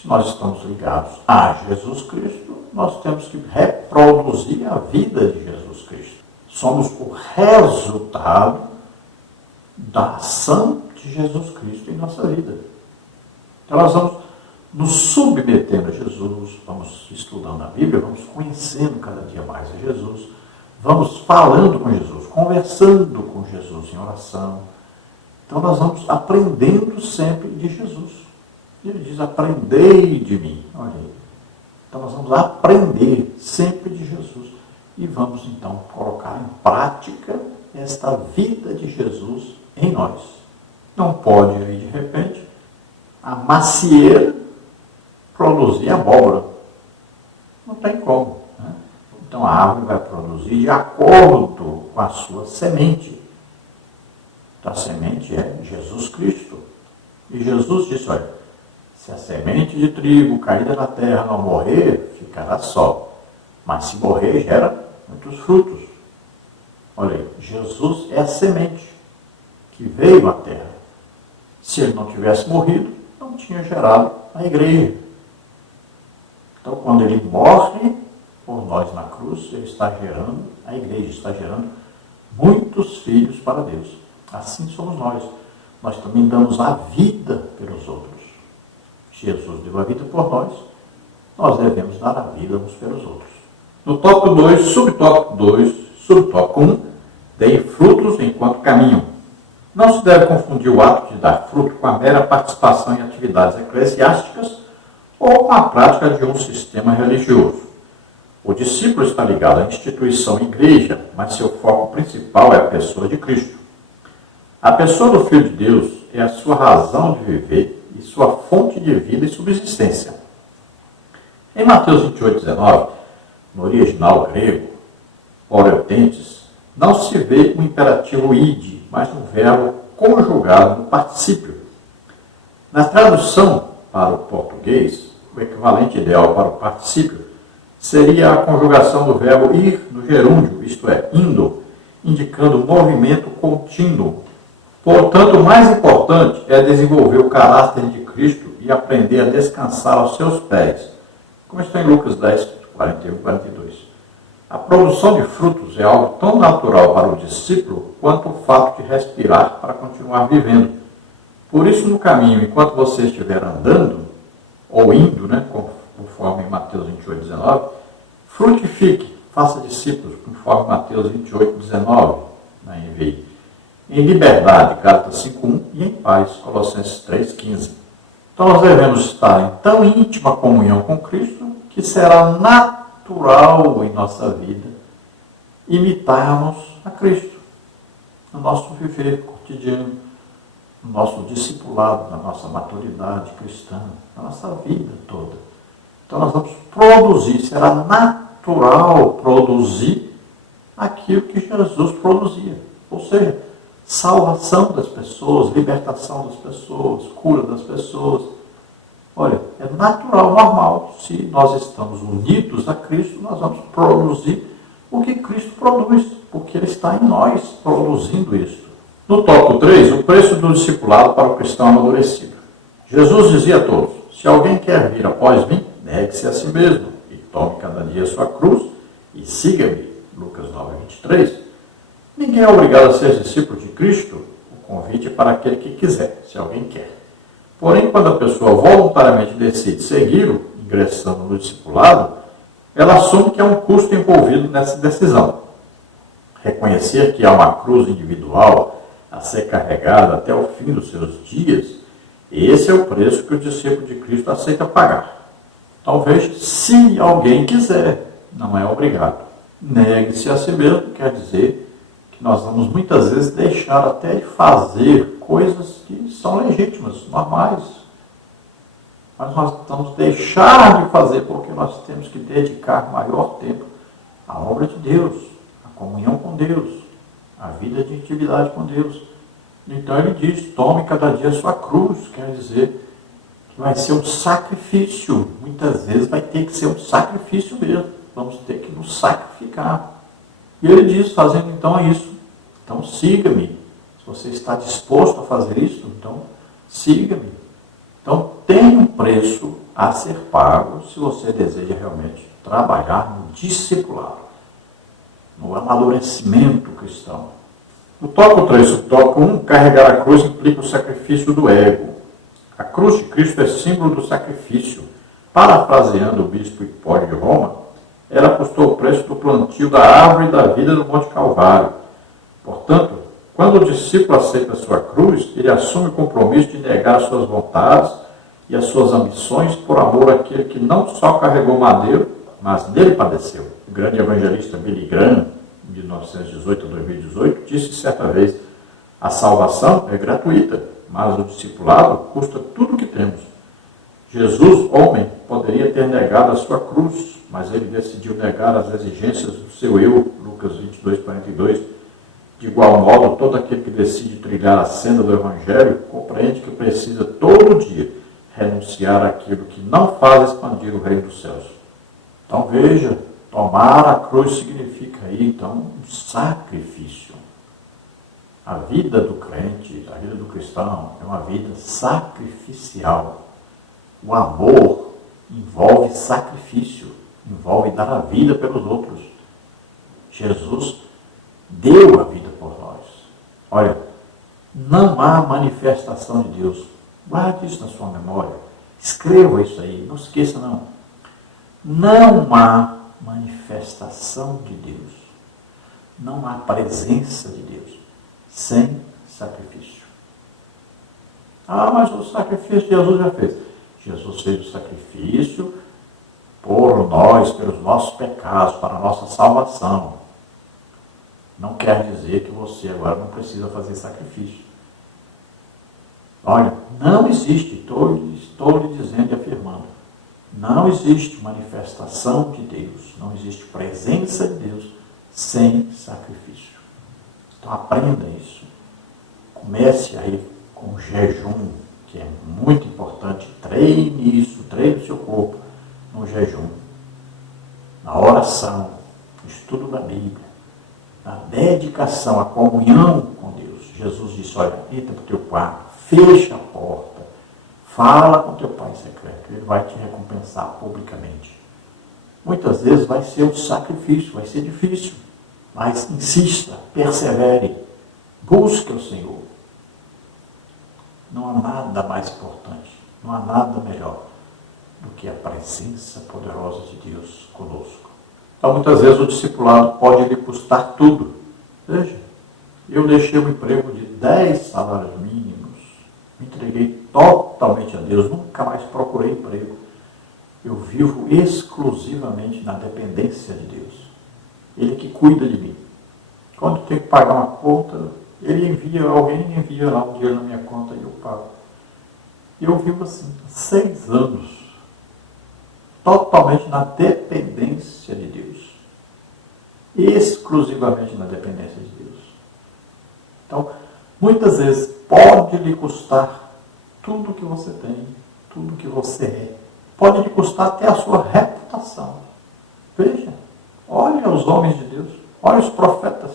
Se nós estamos ligados a Jesus Cristo, nós temos que reproduzir a vida de Jesus Cristo. Somos o resultado da ação de Jesus Cristo em nossa vida. Então nós vamos nos submetendo a Jesus, vamos estudando a Bíblia, vamos conhecendo cada dia mais a Jesus, vamos falando com Jesus, conversando com Jesus em oração. Então nós vamos aprendendo sempre de Jesus. Ele diz, aprendei de mim. Olha aí. Então nós vamos aprender sempre de Jesus. E vamos então colocar em prática esta vida de Jesus em nós. Não pode aí de repente a macieira produzir abóbora. Não tem como. Né? Então a árvore vai produzir de acordo com a sua semente. Então a semente é Jesus Cristo. E Jesus disse, olha, se a semente de trigo caída na terra não morrer, ficará só. Mas se morrer, gera muitos frutos. Olha aí, Jesus é a semente que veio à terra. Se ele não tivesse morrido, não tinha gerado a igreja. Então, quando ele morre por nós na cruz, ele está gerando, a igreja está gerando muitos filhos para Deus. Assim somos nós. Nós também damos a vida pelos outros. Jesus deu a vida por nós, nós devemos dar a vida uns pelos outros. No tópico 2, subtópico 1, deem frutos enquanto caminham. Não se deve confundir o ato de dar fruto com a mera participação em atividades eclesiásticas ou com a prática de um sistema religioso. O discípulo está ligado à instituição igreja, mas seu foco principal é a pessoa de Cristo. A pessoa do Filho de Deus é a sua razão de viver e sua fonte de vida e subsistência. Em Mateus 28, 19, no original grego, orotentes, não se vê o imperativo ide, mas um verbo conjugado no particípio. Na tradução para o português, o equivalente ideal para o particípio seria a conjugação do verbo ir no gerúndio, isto é, indo, indicando movimento contínuo. Portanto, o mais importante é desenvolver o caráter de Cristo e aprender a descansar aos seus pés, como está em Lucas 10, 41 e 42. A produção de frutos é algo tão natural para o discípulo quanto o fato de respirar para continuar vivendo. Por isso, no caminho, enquanto você estiver andando, ou indo, conforme Mateus 28, 19, frutifique, faça discípulos, conforme Mateus 28, 19, na NVI. Em liberdade, Gálatas 5:1, e em paz, Colossenses 3:15. Então nós devemos estar em tão íntima comunhão com Cristo que será natural em nossa vida imitarmos a Cristo no nosso viver cotidiano, no nosso discipulado, na nossa maturidade cristã, na nossa vida toda. Então nós vamos produzir, será natural produzir aquilo que Jesus produzia. Ou seja, salvação das pessoas, libertação das pessoas, cura das pessoas. Olha, é natural, normal. Se nós estamos unidos a Cristo, nós vamos produzir o que Cristo produz, porque Ele está em nós produzindo isso. No tópico 3, o preço do discipulado para o cristão amadurecido. Jesus dizia a todos: se alguém quer vir após mim, negue-se a si mesmo e tome cada dia a sua cruz e siga-me. Lucas 9:23. Ninguém é obrigado a ser discípulo de Cristo. O convite é para aquele que quiser, se alguém quer. Porém, quando a pessoa voluntariamente decide segui-lo, ingressando no discipulado, ela assume que há um custo envolvido nessa decisão. Reconhecer que há uma cruz individual a ser carregada até o fim dos seus dias, esse é o preço que o discípulo de Cristo aceita pagar. Talvez, se alguém quiser, não é obrigado. Negue-se a si mesmo quer dizer que nós vamos muitas vezes deixar até de fazer coisas que são legítimas, normais. Mas nós vamos deixar de fazer porque nós temos que dedicar maior tempo à obra de Deus, à comunhão com Deus, à vida de intimidade com Deus. Então ele diz: tome cada dia a sua cruz, quer dizer que vai ser um sacrifício. Muitas vezes vai ter que ser um sacrifício mesmo. Vamos ter que nos sacrificar. E ele diz, fazendo então isso: então siga-me. Se você está disposto a fazer isso, então siga-me. Então tem um preço a ser pago se você deseja realmente trabalhar no discipulado, no amadurecimento cristão. No tópico 3, o tópico 1, carregar a cruz implica o sacrifício do ego. A cruz de Cristo é símbolo do sacrifício. Parafraseando o bispo Hipólito de Roma, ela custou o preço do plantio da árvore da vida no Monte Calvário. Portanto, quando o discípulo aceita a sua cruz, ele assume o compromisso de negar as suas vontades e as suas ambições por amor àquele que não só carregou madeiro, mas nele padeceu. O grande evangelista Billy Graham, de 1918 a 2018, disse certa vez: a salvação é gratuita, mas o discipulado custa tudo o que temos. Jesus, homem, poderia ter negado a sua cruz, mas ele decidiu negar as exigências do seu eu, Lucas 22:42. De igual modo, todo aquele que decide trilhar a senda do Evangelho compreende que precisa todo dia renunciar àquilo que não faz expandir o reino dos céus. Então veja, tomar a cruz significa aí então um sacrifício. A vida do crente, a vida do cristão é uma vida sacrificial. O amor envolve sacrifício, envolve dar a vida pelos outros. Jesus deu a vida por nós. Olha, não há manifestação de Deus. Guarde isso na sua memória. Escreva isso aí, não esqueça não. Não há manifestação de Deus. Não há presença de Deus sem sacrifício. Ah, mas o sacrifício Jesus já fez. Jesus fez o sacrifício por nós, pelos nossos pecados, para a nossa salvação. Não quer dizer que você agora não precisa fazer sacrifício. Olha, não existe, estou lhe dizendo e afirmando, não existe manifestação de Deus, não existe presença de Deus sem sacrifício. Então aprenda isso. Comece aí com o jejum, que é muito importante. Treine isso, treine o seu corpo no jejum, na oração, no estudo da Bíblia, na dedicação, a comunhão com Deus. Jesus disse: olha, entra para o teu quarto, fecha a porta, fala com teu Pai secreto, Ele vai te recompensar publicamente. Muitas vezes vai ser um sacrifício, vai ser difícil, mas insista, persevere, busque o Senhor. Não há nada mais importante, não há nada melhor do que a presença poderosa de Deus conosco. Então, muitas vezes o discipulado pode lhe custar tudo. Veja, eu deixei um emprego de 10 salários mínimos, me entreguei totalmente a Deus, nunca mais procurei emprego. Eu vivo exclusivamente na dependência de Deus. Ele que cuida de mim. Quando tenho que pagar uma conta, alguém envia lá um dinheiro na minha conta e eu pago. E eu vivo assim, 6 anos, totalmente na dependência de Deus. Exclusivamente na dependência de Deus. Então, muitas vezes pode lhe custar tudo que você tem, tudo que você é. Pode lhe custar até a sua reputação. Veja, olha os homens de Deus, olha os profetas.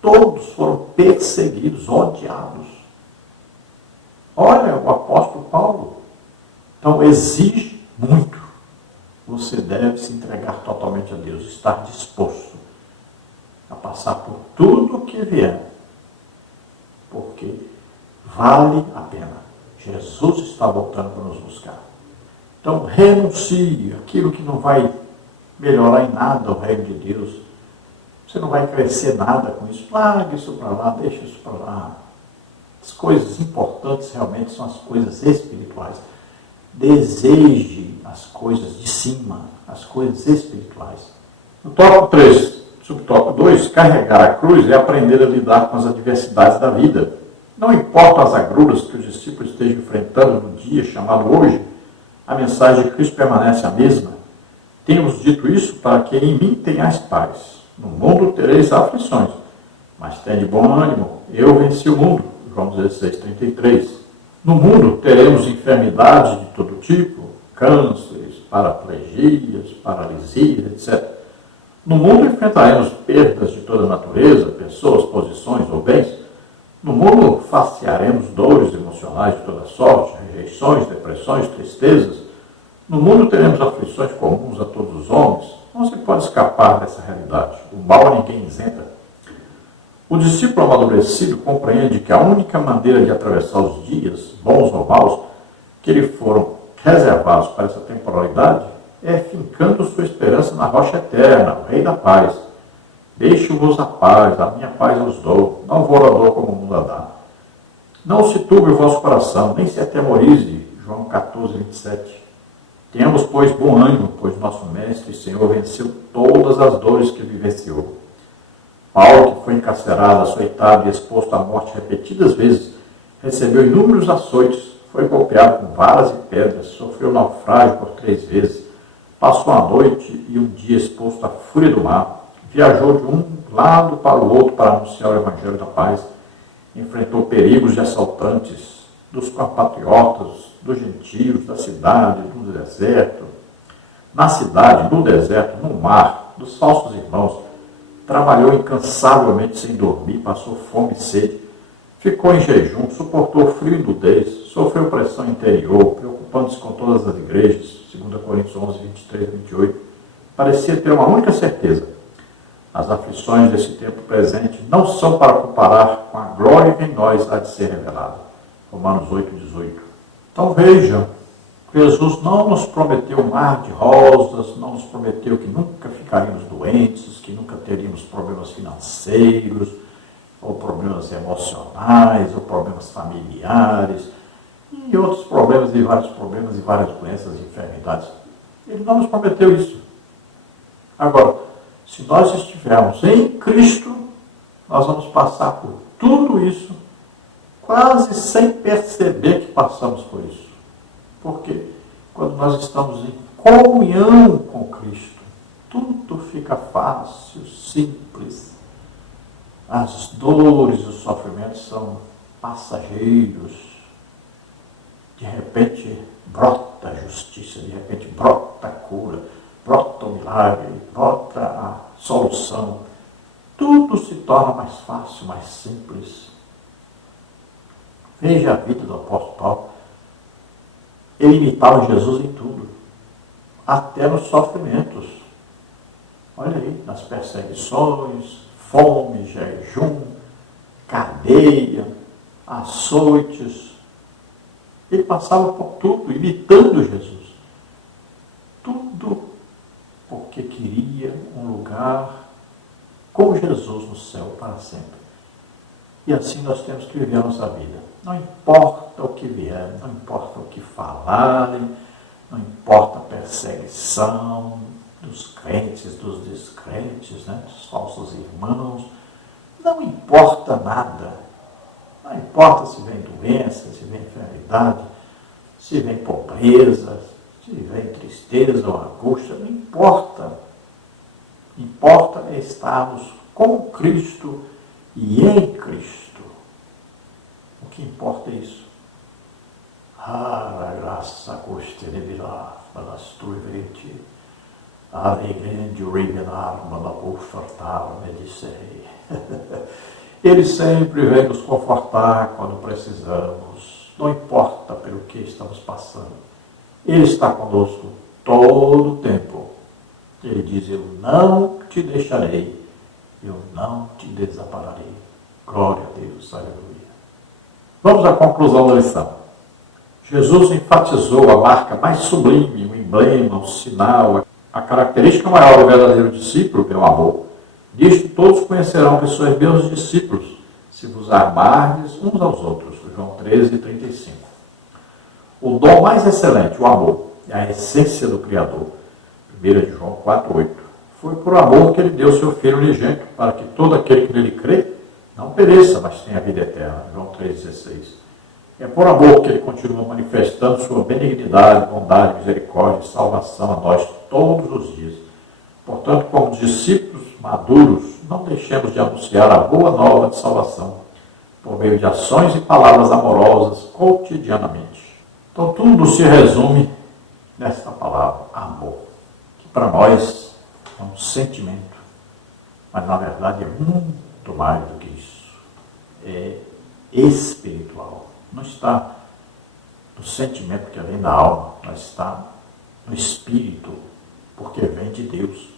Todos foram perseguidos, odiados. Olha o apóstolo Paulo. Então, exige muito. Você deve se entregar totalmente a Deus, estar disposto a passar por tudo o que vier, porque vale a pena. Jesus está voltando para nos buscar. Então, renuncie aquilo que não vai melhorar em nada o reino de Deus. Você não vai crescer nada com isso. Largue isso para lá, deixa isso para lá. As coisas importantes realmente são as coisas espirituais. Deseje as coisas de cima, as coisas espirituais. No tópico 3, subtópico 2, carregar a cruz é aprender a lidar com as adversidades da vida. Não importa as agruras que os discípulos estejam enfrentando no dia chamado hoje, a mensagem de Cristo permanece a mesma. Temos dito isso para que em mim tenhais paz. No mundo tereis aflições, mas tende bom ânimo. Eu venci o mundo. João 16:33. No mundo teremos enfermidades de todo tipo, cânceres, paraplegias, paralisias, etc. No mundo enfrentaremos perdas de toda natureza, pessoas, posições ou bens. No mundo facearemos dores emocionais de toda sorte, rejeições, depressões, tristezas. No mundo teremos aflições comuns a todos os homens. Não se pode escapar dessa realidade. O mal a ninguém isenta. O discípulo amadurecido compreende que a única maneira de atravessar os dias, bons ou maus, que lhe foram reservados para essa temporalidade, é fincando sua esperança na rocha eterna, o Rei da Paz. Deixo-vos a paz, a minha paz eu vos dou, não vou a dor como o mundo a dá. Não se turbe o vosso coração, nem se atemorize, João 14:27. Tenhamos, pois, bom ânimo, pois nosso Mestre e Senhor venceu todas as dores que vivenciou. Paulo, que foi encarcerado, açoitado e exposto à morte repetidas vezes, recebeu inúmeros açoites, foi golpeado com varas e pedras, sofreu naufrágio por 3 vezes, passou a noite e um dia exposto à fúria do mar, viajou de um lado para o outro para anunciar o Evangelho da Paz, enfrentou perigos de assaltantes, dos compatriotas, dos gentios, da cidade, do deserto, na cidade, no deserto, no mar, dos falsos irmãos. Trabalhou incansavelmente sem dormir, passou fome e sede, ficou em jejum, suportou frio e nudez, sofreu pressão interior, preocupando-se com todas as igrejas, 2 Coríntios 11:23-28. Parecia ter uma única certeza: as aflições desse tempo presente não são para comparar com a glória que em nós há de ser revelada. Romanos 8:18. Então vejam, Jesus não nos prometeu um mar de rosas, não nos prometeu que nunca ficaríamos doentes, que nunca teríamos problemas financeiros, ou problemas emocionais, ou problemas familiares, e outros problemas, e várias doenças e enfermidades. Ele não nos prometeu isso. Agora, se nós estivermos em Cristo, nós vamos passar por tudo isso, quase sem perceber que passamos por isso. Porque quando nós estamos em comunhão com Cristo, tudo fica fácil, simples. As dores e os sofrimentos são passageiros. De repente brota a justiça, de repente brota a cura, brota o milagre, brota a solução. Tudo se torna mais fácil, mais simples. Veja a vida do apóstolo Paulo. Ele imitava Jesus em tudo, até nos sofrimentos. Olha aí, nas perseguições, fome, jejum, cadeia, açoites. Ele passava por tudo, imitando Jesus. Tudo porque queria um lugar com Jesus no céu para sempre. E assim nós temos que viver a nossa vida. Não importa o que vier, não importa o que falarem, não importa a perseguição dos crentes, dos descrentes, né, dos falsos irmãos, não importa nada. Não importa se vem doença, se vem enfermidade, se vem pobreza, se vem tristeza ou angústia, não importa. Importa é estarmos com Cristo e em Cristo. O que importa é isso. A graça custe de virar, mas tu verete, a grande revelar, mas por fartar, me disserei. Ele sempre vem nos confortar quando precisamos, não importa pelo que estamos passando. Ele está conosco todo o tempo. Ele diz, eu não te deixarei, eu não te desampararei. Glória a Deus, aleluia. Vamos à conclusão da lição. Jesus enfatizou a marca mais sublime, o emblema, o sinal, a característica maior do verdadeiro discípulo, que é o amor. Disto todos conhecerão que sois meus discípulos, se vos amardes uns aos outros. João 13:35. O dom mais excelente, o amor, é a essência do Criador. 1 João 4:8. Foi por amor que ele deu seu Filho unigênito, para que todo aquele que nele crê não pereça, mas tenha vida eterna. João 3,16. É por amor que ele continua manifestando sua benignidade, bondade, misericórdia e salvação a nós todos os dias. Portanto, como discípulos maduros, não deixemos de anunciar a boa nova de salvação por meio de ações e palavras amorosas cotidianamente. Então, tudo se resume nesta palavra, amor, que para nós é um sentimento, mas na verdade é muito mais do que isso. É espiritual. Não está no sentimento que vem da alma, mas está no espírito, porque vem de Deus.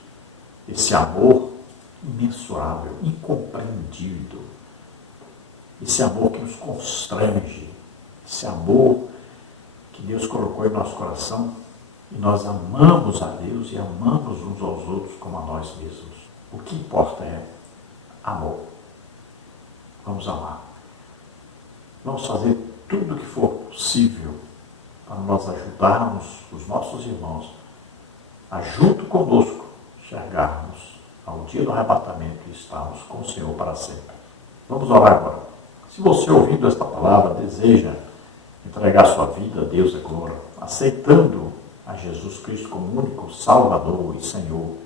Esse amor imensurável, incompreendido. Esse amor que nos constrange. Esse amor que Deus colocou em nosso coração. E nós amamos a Deus e amamos uns aos outros como a nós mesmos. O que importa é amor. Vamos amar. Vamos fazer tudo o que for possível para nós ajudarmos os nossos irmãos a, junto conosco, chegarmos ao dia do arrebatamento e estarmos com o Senhor para sempre. Vamos orar agora. Se você, ouvindo esta palavra, deseja entregar sua vida a Deus agora, aceitando a Jesus Cristo como único Salvador e Senhor,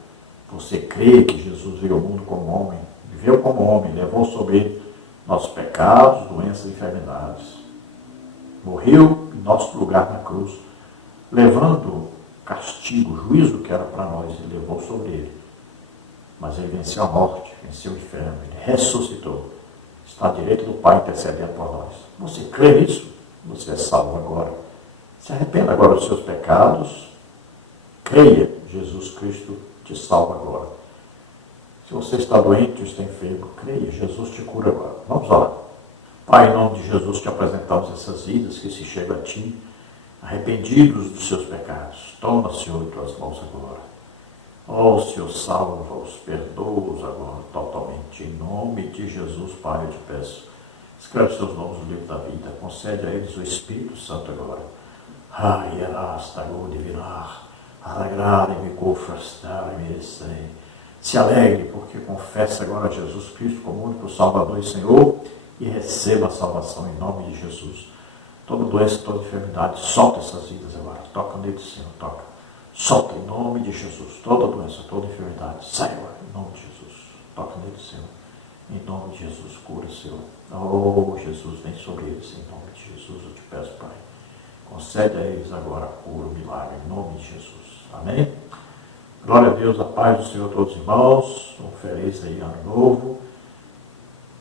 você crê que Jesus veio ao mundo como homem, viveu como homem, levou sobre ele nossos pecados, doenças e enfermidades. Morreu em nosso lugar na cruz, levando o castigo, o juízo que era para nós, e levou sobre ele. Mas ele venceu a morte, venceu o inferno, ele ressuscitou. Está à direita do Pai intercedendo por nós. Você crê nisso? Você é salvo agora. Se arrependa agora dos seus pecados. Creia, Jesus Cristo te salva agora. Se você está doente ou está enfermo, creia, Jesus te cura agora. Vamos orar. Pai, em nome de Jesus, te apresentamos essas vidas que se chegam a Ti, arrependidos dos seus pecados. Toma, Senhor, em Tuas mãos agora. Ó, Senhor, salva-os, perdoa-os agora totalmente. Em nome de Jesus, Pai, eu te peço. Escreve seus nomes no livro da vida. Concede a eles o Espírito Santo agora. Ai, erasta, de virar. Alegrare-me, confrastare-me, se alegre, porque confessa agora Jesus Cristo como único Salvador e Senhor e receba a salvação em nome de Jesus. Toda doença, toda enfermidade, solta essas vidas agora. Toca neles, Senhor, toca. Solta em nome de Jesus. Toda doença, toda enfermidade, sai agora em nome de Jesus. Toca neles, Senhor. Em nome de Jesus, cura, Senhor. Oh, Jesus, vem sobre eles, em nome de Jesus, eu te peço, Pai. Concede a eles agora a cura, o milagre, em nome de Jesus. Amém? Glória a Deus, a paz do Senhor a todos os irmãos. Um feliz aí, ano novo.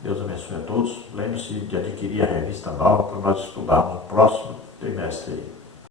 Deus abençoe a todos. Lembre-se de adquirir a revista nova para nós estudarmos no próximo trimestre aí.